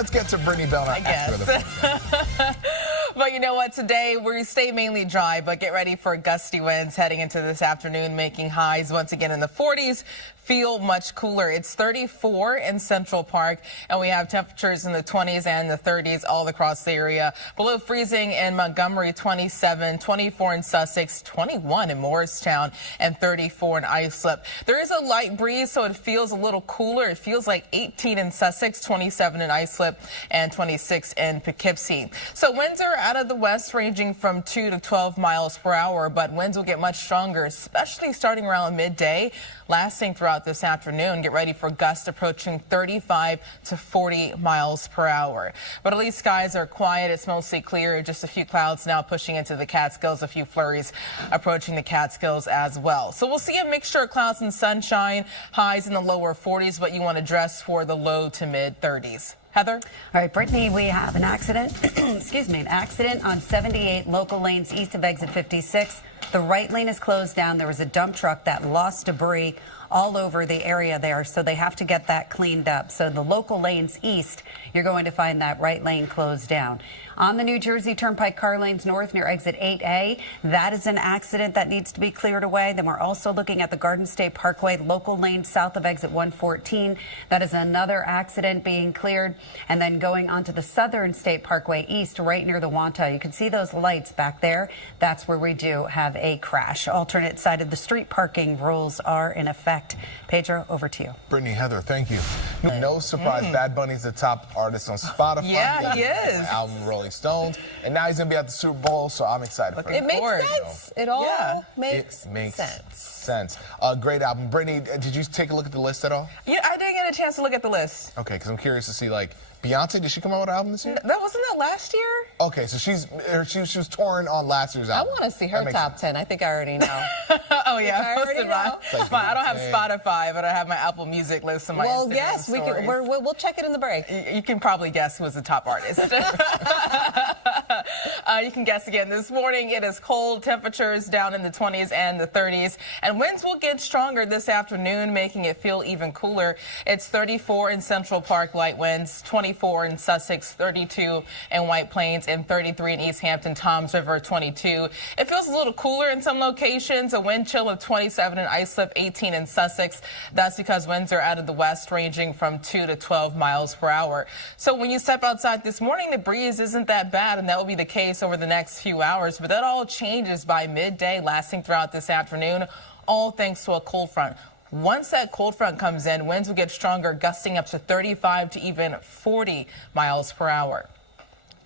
Let's get to Brittany Bell. I guess. But you know what? Today we stay mainly dry, but get ready for gusty winds heading into this afternoon, making highs once again in the 40s. Feel much cooler. It's 34 in Central Park, and we have temperatures in the 20s and the 30s all across the area. Below freezing in Montgomery, 27, 24 in Sussex, 21 in Morristown, and 34 in Islip. There is a light breeze, so it feels a little cooler. It feels like 18 in Sussex, 27 in Islip, and 26 in Poughkeepsie. So winds are out of the west, ranging from 2 to 12 miles per hour, but winds will get much stronger, especially starting around midday, lasting throughout this afternoon. Get ready for gusts approaching 35 to 40 miles per hour. But at least skies are quiet. It's mostly clear. Just a few clouds now pushing into the Catskills, a few flurries approaching the Catskills as well. So we'll see a mixture of clouds and sunshine, highs in the lower 40s, but you want to dress for the low to mid 30s. Heather? All right, Brittany, we have an accident, excuse me, an accident on 78 local lanes east of exit 56. The right lane is closed down. There was a dump truck that lost debris all over the area there, so they have to get that cleaned up. So the local lanes east, you're going to find that right lane closed down. On the New Jersey Turnpike car lanes north near exit 8A, that is an accident that needs to be cleared away. Then we're also looking at the Garden State Parkway local lane south of exit 114. That is another accident being cleared. And then going onto the Southern State Parkway east right near the Wanta. You can see those lights back there. That's where we do have a crash. Alternate side of the street parking rules are in effect. Pedro, over to you. Brittany, Heather, thank you. No surprise, Bad Bunny's the top artist on Spotify. Yeah, he is. Album Rolling Stones, and now he's gonna be at the Super Bowl, so I'm excited for it. Makes sense. It all makes sense. Great album. Brittany, did you take a look at the list at all? Yeah, I didn't get a chance to look at the list. Okay, because I'm curious to see, like, Beyonce, did she come out with an album this year? Wasn't that last year? Okay, so she was touring on last year's album. I want to see her top 10. I think I already know. Oh yeah, I already know. I don't have Spotify, but I have my Apple Music list on my Instagram yes, stories. we'll check it in the break. You can probably guess who was the top artist. You can guess again. This morning it is cold, temperatures down in the 20s and the 30s, and winds will get stronger this afternoon, making it feel even cooler. It's 34 in Central Park, light winds, 24 in Sussex, 32 in White Plains, and 33 in East Hampton, Toms River, 22. It feels a little cooler in some locations, a wind chill of 27 in Islip, 18 in Sussex. That's because winds are out of the west, ranging from 2 to 12 miles per hour. So when you step outside this morning, the breeze isn't that bad, and that will be the case over the next few hours. But that all changes by midday, lasting throughout this afternoon, all thanks to a cold front. Once that cold front comes in, winds will get stronger, gusting up to 35 to even 40 miles per hour.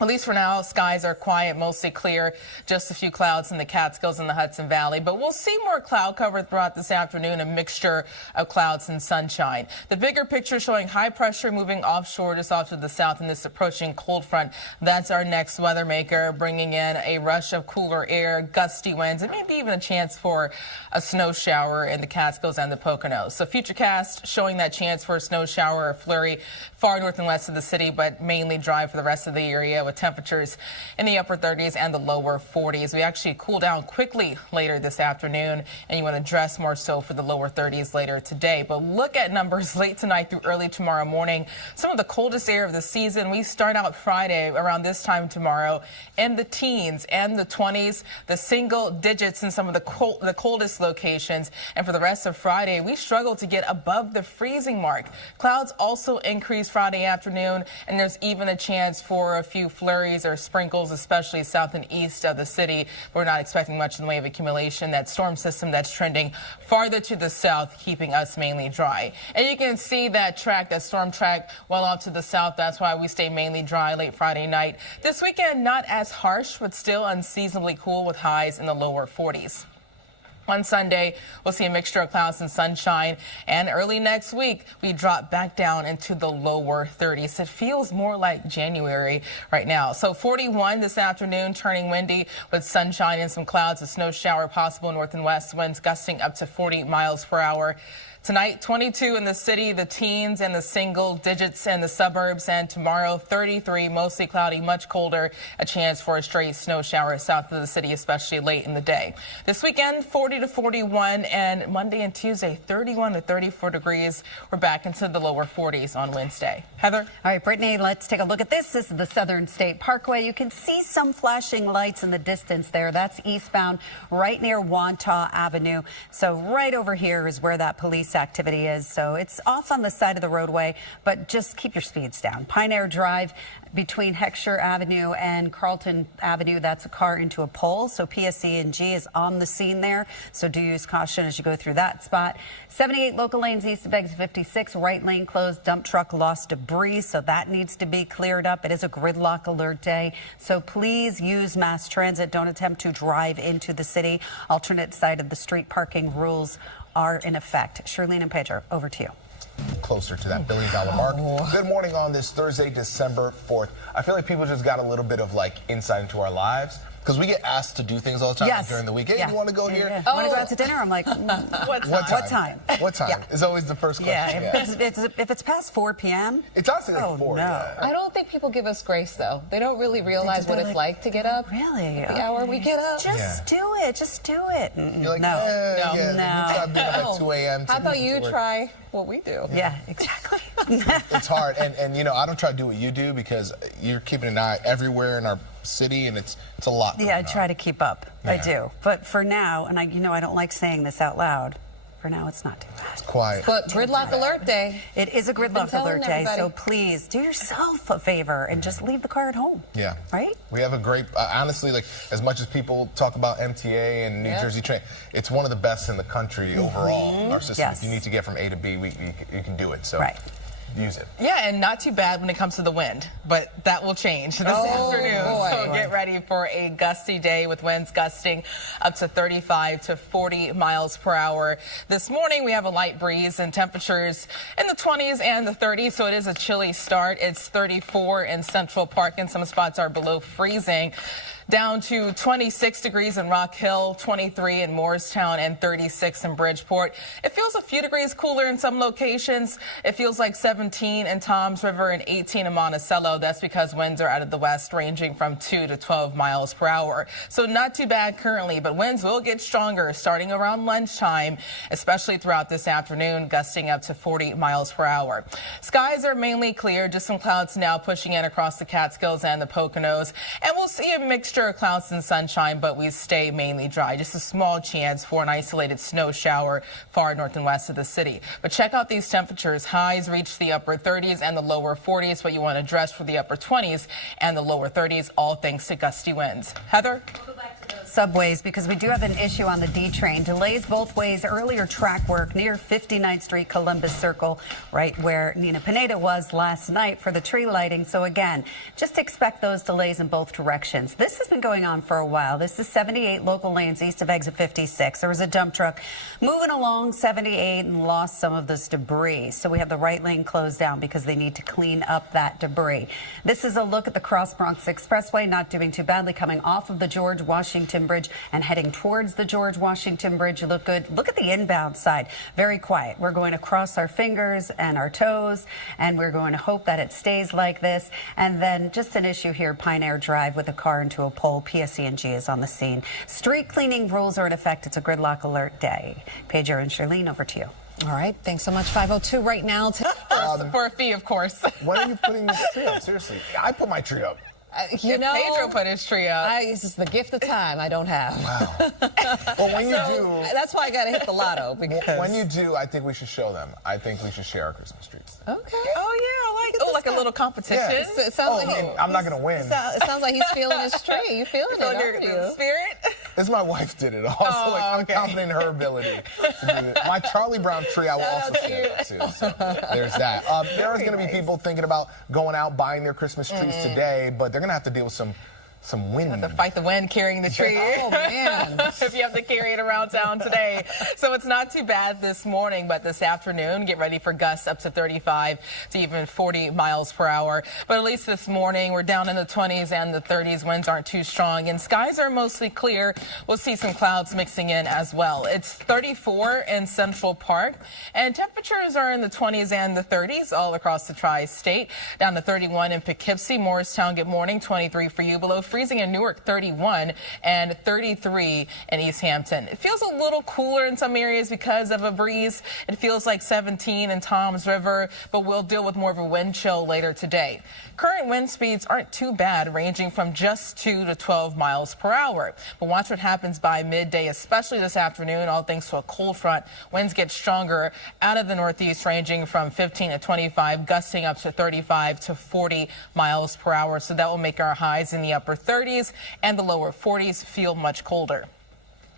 At least for now, skies are quiet, mostly clear, just a few clouds in the Catskills and the Hudson Valley. But we'll see more cloud cover throughout this afternoon, a mixture of clouds and sunshine. The bigger picture showing high pressure moving offshore just off to the south in this approaching cold front. That's our next weather maker, bringing in a rush of cooler air, gusty winds, and maybe even a chance for a snow shower in the Catskills and the Poconos. So Futurecast showing that chance for a snow shower or flurry far north and west of the city, but mainly dry for the rest of the area, with temperatures in the upper 30s and the lower 40s. We actually cool down quickly later this afternoon, and you want to dress more so for the lower 30s later today. But look at numbers late tonight through early tomorrow morning. Some of the coldest air of the season. We start out Friday around this time tomorrow in the teens and the 20s, the single digits in some of the coldest locations. And for the rest of Friday, we struggle to get above the freezing mark. Clouds also increase Friday afternoon, and there's even a chance for a few flurries or sprinkles, especially south and east of the city. We're not expecting much in the way of accumulation. That storm system that's trending farther to the south, keeping us mainly dry. And you can see that storm track well off to the south. That's why we stay mainly dry late Friday night. This weekend, not as harsh, but still unseasonably cool with highs in the lower 40s. On Sunday, we'll see a mixture of clouds and sunshine, and early next week, we drop back down into the lower 30s. It feels more like January right now. So 41 this afternoon, turning windy with sunshine and some clouds, a snow shower possible north and west, winds gusting up to 40 miles per hour. Tonight, 22 in the city, the teens and the single digits in the suburbs, and tomorrow, 33, mostly cloudy, much colder, a chance for a stray snow shower south of the city, especially late in the day. This weekend, 40 to 41, and Monday and Tuesday, 31 to 34 degrees. We're back into the lower 40s on Wednesday. Heather? All right, Brittany, let's take a look at this. This is the Southern State Parkway. You can see some flashing lights in the distance there. That's eastbound right near Wantagh Avenue. So right over here is where that police activity is. So it's off on the side of the roadway, but just keep your speeds down. Pine Air Drive between Heckscher Avenue and Carlton Avenue, that's a car into a pole. So PSE&G is on the scene there. So do use caution as you go through that spot. 78 local lanes east of exit 56, right lane closed, dump truck lost debris. So that needs to be cleared up. It is a gridlock alert day. So please use mass transit. Don't attempt to drive into the city. Alternate side of the street parking rules are in effect. Shirlene and Pedro, over to you. Closer to that $1 billion mark. Good morning on this Thursday, December 4th. I feel like people just got a little bit of like insight into our lives because we get asked to do things all the time. Yes. During the week. Hey, you want to go here? You want to go out to dinner? I'm like, What time? What time? What time? Yeah. Is always the first question. Yeah, if it's past 4 p.m. It's honestly like 4. No. Yeah. I don't think people give us grace, though. They don't really realize what it's like to get up. Really? The hour we get up. Just do it. Just do it. You're like, no. yeah, No. You try being up at 2 a.m. How about you try what we do? Yeah, exactly. It's hard, and you know, I don't try to do what you do because you're keeping an eye everywhere in our city, and it's a lot. Yeah, I try to keep up. Yeah. I do. But for now, and I don't like saying this out loud, for now it's not too bad. It's quiet. But gridlock alert day. It is a gridlock telling alert day, everybody. so please do yourself a favor and just leave the car at home. Yeah. Right? We have a great, honestly, like as much as people talk about MTA and New Jersey train, it's one of the best in the country overall. Our system. Yes. If you need to get from A to B, you can do it. So Right. use it. Yeah, and not too bad when it comes to the wind, but that will change this afternoon. Boy. So get ready for a gusty day with winds gusting up to 35 to 40 miles per hour. This morning we have a light breeze and temperatures in the 20s and the 30s, so it is a chilly start. It's 34 in Central Park, and some spots are below freezing. Down to 26 degrees in Rock Hill, 23 in Morristown, and 36 in Bridgeport. It feels a few degrees cooler in some locations. It feels like 17 in Toms River and 18 in Monticello. That's because winds are out of the west, ranging from 2 to 12 miles per hour. So not too bad currently, but winds will get stronger starting around lunchtime, especially throughout this afternoon, gusting up to 40 miles per hour. Skies are mainly clear, just some clouds now pushing in across the Catskills and the Poconos. And we'll see a mixture of clouds and sunshine, but we stay mainly dry. Just a small chance for an isolated snow shower far north and west of the city. But check out these temperatures. Highs reach the upper 30s and the lower 40s, but you want to dress for the upper 20s and the lower 30s, all thanks to gusty winds. Heather? Subways, because we do have an issue on the D train. Delays both ways. Earlier track work near 59th Street, Columbus Circle, right where Nina Pineda was last night for the tree lighting. So again, just expect those delays in both directions. This has been going on for a while. This is 78 local lanes east of exit 56. There was a dump truck moving along 78 and lost some of this debris. So we have the right lane closed down because they need to clean up that debris. This is a look at the Cross Bronx Expressway, not doing too badly, coming off of the George Washington Bridge and heading towards the George Washington Bridge. You look good. Look at the inbound side. Very quiet. We're going to cross our fingers and our toes, and we're going to hope that it stays like this. And then just an issue here, Pine Air Drive with a car into a pole. PSE&G is on the scene. Street cleaning rules are in effect. It's a gridlock alert day. Pedro and Shirlene, over to you. All right. Thanks so much. 5:02 right now. For a fee, of course. When are you putting this tree up? Seriously, I put my tree up. You know, Pedro put his tree up. this is the gift of time I don't have. Wow. Well, when you do, That's why I got to hit the lotto. Because when you do, I think we should show them. I think we should share our Christmas trees. Okay. Oh, yeah, like a little competition. Yeah. It sounds like I'm not gonna win. It sounds like he's feeling his tree. You feeling it, Feeling aren't your you? spirit? This my wife did it all, so like, I'm okay. confident in her ability to do it. My Charlie Brown tree I will also share it too. So there's that. There's going to be people thinking about going out buying their Christmas trees today, but they're going to have to deal with some Some wind. To fight the wind carrying the tree. Oh, man. If you have to carry it around town today. So it's not too bad this morning, but this afternoon, get ready for gusts up to 35 to even 40 miles per hour. But at least this morning, we're down in the 20s and the 30s. Winds aren't too strong, and skies are mostly clear. We'll see some clouds mixing in as well. It's 34 in Central Park, and temperatures are in the 20s and the 30s all across the tri-state. Down to 31 in Poughkeepsie. Morristown, good morning, 23 for you. Below freezing in Newark, 31, and 33 in East Hampton. It feels a little cooler in some areas because of a breeze. It feels like 17 in Toms River, but we'll deal with more of a wind chill later today. Current wind speeds aren't too bad, ranging from just 2 to 12 miles per hour. But watch what happens by midday, especially this afternoon, all thanks to a cold front. Winds get stronger out of the northeast, ranging from 15 to 25, gusting up to 35 to 40 miles per hour. So that will make our highs in the upper 30s and the lower 40s feel much colder.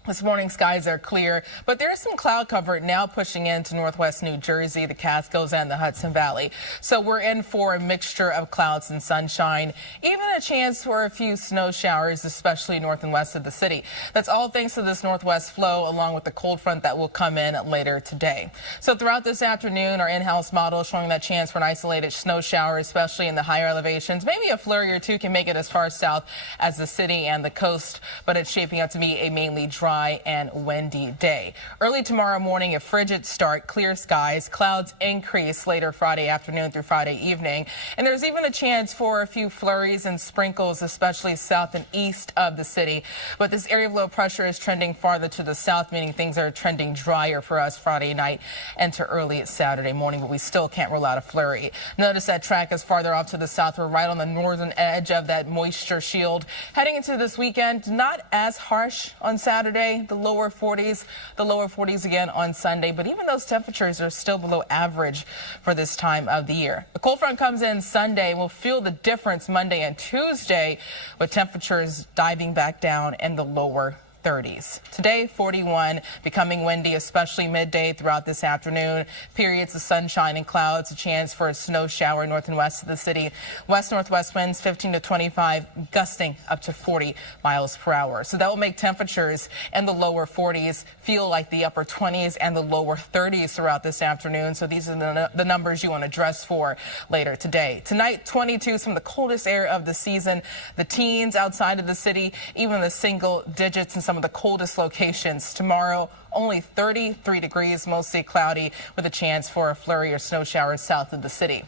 This morning, skies are clear, but there's some cloud cover now pushing into northwest New Jersey, the Catskills, and the Hudson Valley. So we're in for a mixture of clouds and sunshine, even a chance for a few snow showers, especially north and west of the city. That's all thanks to this northwest flow, along with the cold front that will come in later today. So throughout this afternoon, our in-house model is showing that chance for an isolated snow shower, especially in the higher elevations. Maybe a flurry or two can make it as far south as the city and the coast, but it's shaping up to be a mainly dry and windy day. Early tomorrow morning, a frigid start, clear skies, clouds increase later Friday afternoon through Friday evening, and there's even a chance for a few flurries and sprinkles, especially south and east of the city. But this area of low pressure is trending farther to the south, meaning things are trending drier for us Friday night into early Saturday morning, but we still can't rule out a flurry. Notice that track is farther off to the south. We're right on the northern edge of that moisture shield. Heading into this weekend, not as harsh on Saturday. The lower 40s again on Sunday, but even those temperatures are still below average for this time of the year. The cold front comes in Sunday. We'll feel the difference Monday and Tuesday, with temperatures diving back in the lower 30s. Today, 41, becoming windy, especially midday throughout this afternoon. Periods of sunshine and clouds, a chance for a snow shower north and west of the city. West-northwest winds 15 to 25, gusting up to 40 miles per hour. So that will make temperatures in the lower 40s feel like the upper 20s and the lower 30s throughout this afternoon. So these are the numbers you want to dress for later today. Tonight, 22, some of the coldest air of the season. The teens outside of the city, even the single digits in some of the coldest locations. Tomorrow, only 33 degrees, mostly cloudy, with a chance for a flurry or snow showers south of the city.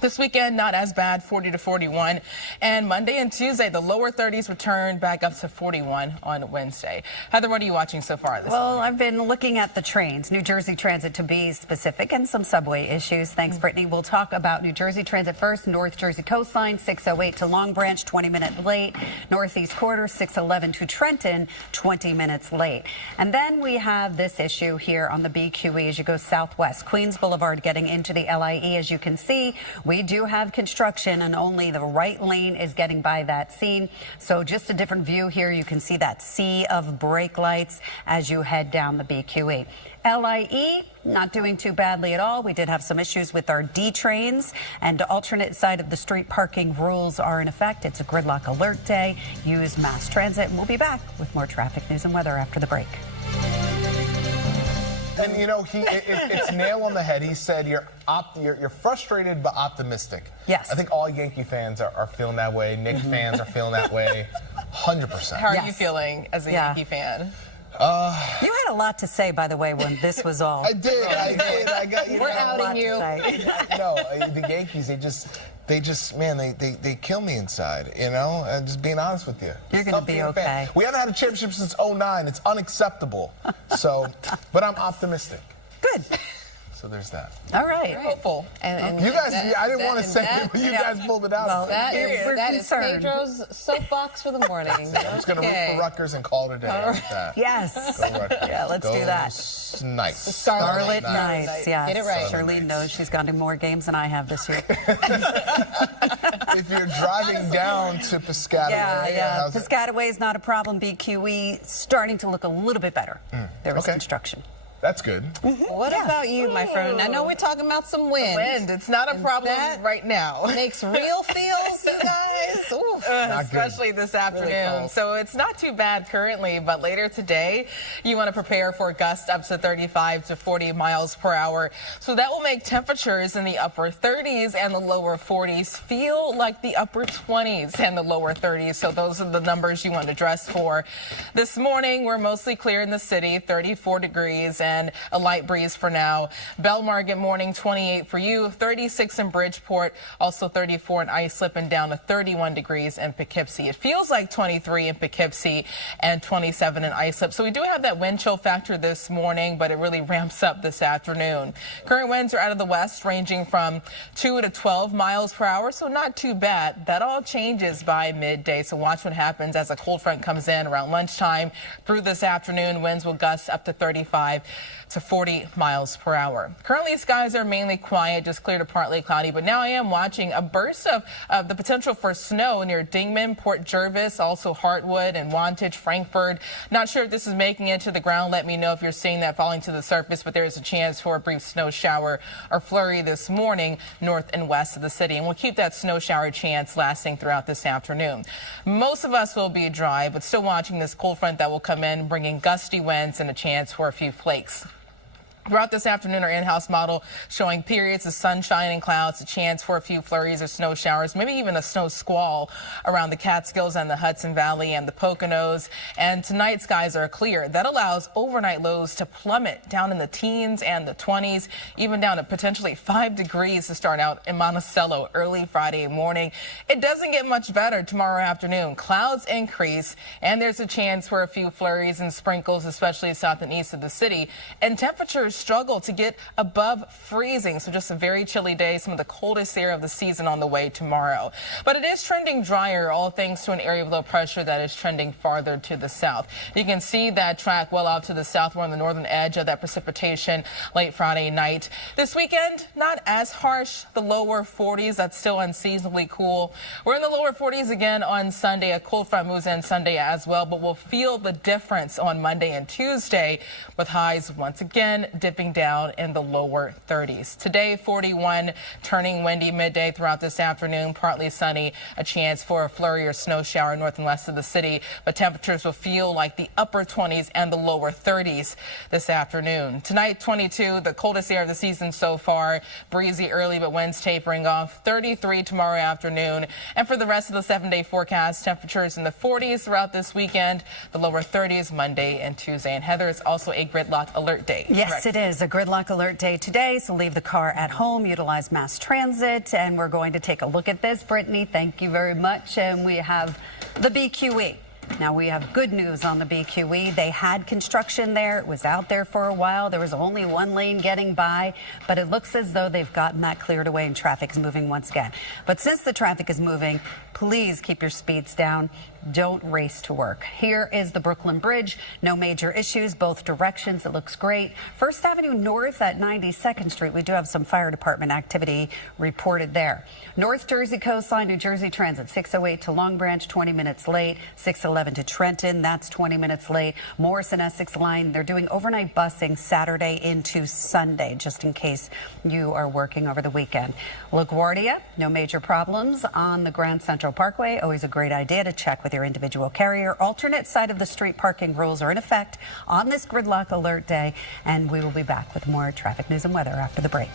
This weekend, not as bad, 40 to 41. And Monday and Tuesday, the lower 30s return back up to 41 on Wednesday. Heather, what are you watching so far this Well, morning? I've been looking at the trains, New Jersey Transit to be specific, and some subway issues. Thanks, Brittany. We'll talk about New Jersey Transit first. North Jersey Coastline, 6:08 to Long Branch, 20 minutes late. Northeast Quarter, 6:11 to Trenton, 20 minutes late. And then we have this issue here on the BQE as you go southwest. Queens Boulevard getting into the LIE, as you can see. We do have construction, and only the right lane is getting by that scene. So just a different view here. You can see that sea of brake lights as you head down the BQE. LIE, not doing too badly at all. We did have some issues with our D trains, and alternate side of the street parking rules are in effect. It's a gridlock alert day. Use mass transit. We'll be back with more traffic news and weather after the break. And you know, it's nail on the head. He said you're frustrated but optimistic. Yes. I think all Yankee fans are feeling that way. Knicks fans are feeling that way. 100%. How are you feeling as a Yankee fan? You had a lot to say, by the way, when this was all. I did. I got you. We're outing you. No, the Yankees, they just, man, they kill me inside, you know? And just being honest with you. You're going to be okay. We haven't had a championship since '09. It's unacceptable. So, but I'm optimistic. Good. So there's that. All right. Hopeful. And You guys, I didn't want to say it, but you guys pulled it out. Well, that is concerned. Pedro's soapbox for the morning. I'm just going to root for Rutgers and call it a day. Like that. Yes. Go Rutgers. Yeah, let's Go do that. Scarlet Knights, yes. Get it right. Charlene knows she's gone to more games than I have this year. If you're driving down to Piscataway, how's it? Piscataway is not a problem. BQE starting to look a little bit better. There was construction. That's good. What about you, my friend? I know we're talking about some wind. Wind, it's not a problem right now. Makes real feels, you guys. Oof. Especially this afternoon. Really so it's not too bad currently, but later today, you want to prepare for gusts up to 35 to 40 miles per hour. So that will make temperatures in the upper 30s and the lower 40s feel like the upper 20s and the lower 30s. So those are the numbers you want to dress for. This morning, we're mostly clear in the city, 34 degrees and a light breeze for now. Bell Market morning, 28 for you, 36 in Bridgeport, also 34 in Islip, and down to 31 degrees in Poughkeepsie. It feels like 23 in Poughkeepsie and 27 in Islip. So we do have that wind chill factor this morning, but it really ramps up this afternoon. Current winds are out of the west, ranging from 2 to 12 miles per hour, so not too bad. That all changes by midday, so watch what happens as a cold front comes in around lunchtime. Through this afternoon, winds will gust up to 35 to 40 miles per hour. Currently, skies are mainly quiet, just clear to partly cloudy, but now I am watching a burst of the potential for snow near Dingman, Port Jervis, also Hartwood and Wantage, Frankfort. Not sure if this is making it to the ground. Let me know if you're seeing that falling to the surface, but there is a chance for a brief snow shower or flurry this morning north and west of the city, and we'll keep that snow shower chance lasting throughout this afternoon. Most of us will be dry, but still watching this cold front that will come in, bringing gusty winds and a chance for a few flakes. Throughout this afternoon, our in-house model showing periods of sunshine and clouds, a chance for a few flurries or snow showers, maybe even a snow squall around the Catskills and the Hudson Valley and the Poconos. And tonight, skies are clear. That allows overnight lows to plummet down in the teens and the 20s, even down to potentially 5 degrees to start out in Monticello early Friday morning. It doesn't get much better tomorrow afternoon. Clouds increase, and there's a chance for a few flurries and sprinkles, especially south and east of the city. And temperatures struggle to get above freezing, so just a very chilly day, some of the coldest air of the season on the way tomorrow. But it is trending drier, all thanks to an area of low pressure that is trending farther to the south. You can see that track well out to the south. We're on the northern edge of that precipitation late Friday night. This weekend, not as harsh, the lower 40s. That's still unseasonably cool. We're in the lower 40s again on Sunday. A cold front moves in Sunday as well, but we'll feel the difference on Monday and Tuesday with highs once again dipping down in the lower 30s. Today, 41, turning windy midday throughout this afternoon, partly sunny, a chance for a flurry or snow shower north and west of the city, but temperatures will feel like the upper 20s and the lower 30s this afternoon. Tonight, 22, the coldest air of the season so far, breezy early, but winds tapering off, 33 tomorrow afternoon. And for the rest of the 7-day forecast, temperatures in the 40s throughout this weekend, the lower 30s Monday and Tuesday. And Heather, it's also a gridlock alert day. Yes, correct? It is a gridlock alert day today, so leave the car at home, utilize mass transit, and we're going to take a look at this. Brittany, thank you very much. And we have the BQE. Now, we have good news on the BQE. They had construction there. It was out there for a while. There was only one lane getting by, but it looks as though they've gotten that cleared away and traffic is moving once again. But since the traffic is moving, please keep your speeds down. Don't race to work. Here is the Brooklyn Bridge. No major issues, both directions. It looks great. First Avenue North at 92nd Street. We do have some fire department activity reported there. North Jersey Coastline, New Jersey Transit, 608 to Long Branch, 20 minutes late. 611 to Trenton, that's 20 minutes late. Morrison Essex Line, they're doing overnight busing Saturday into Sunday, just in case you are working over the weekend. LaGuardia, no major problems on the Grand Central Parkway. Always a great idea to check with your individual carrier. Alternate side of the street parking rules are in effect on this gridlock alert day, and we will be back with more traffic news and weather after the break.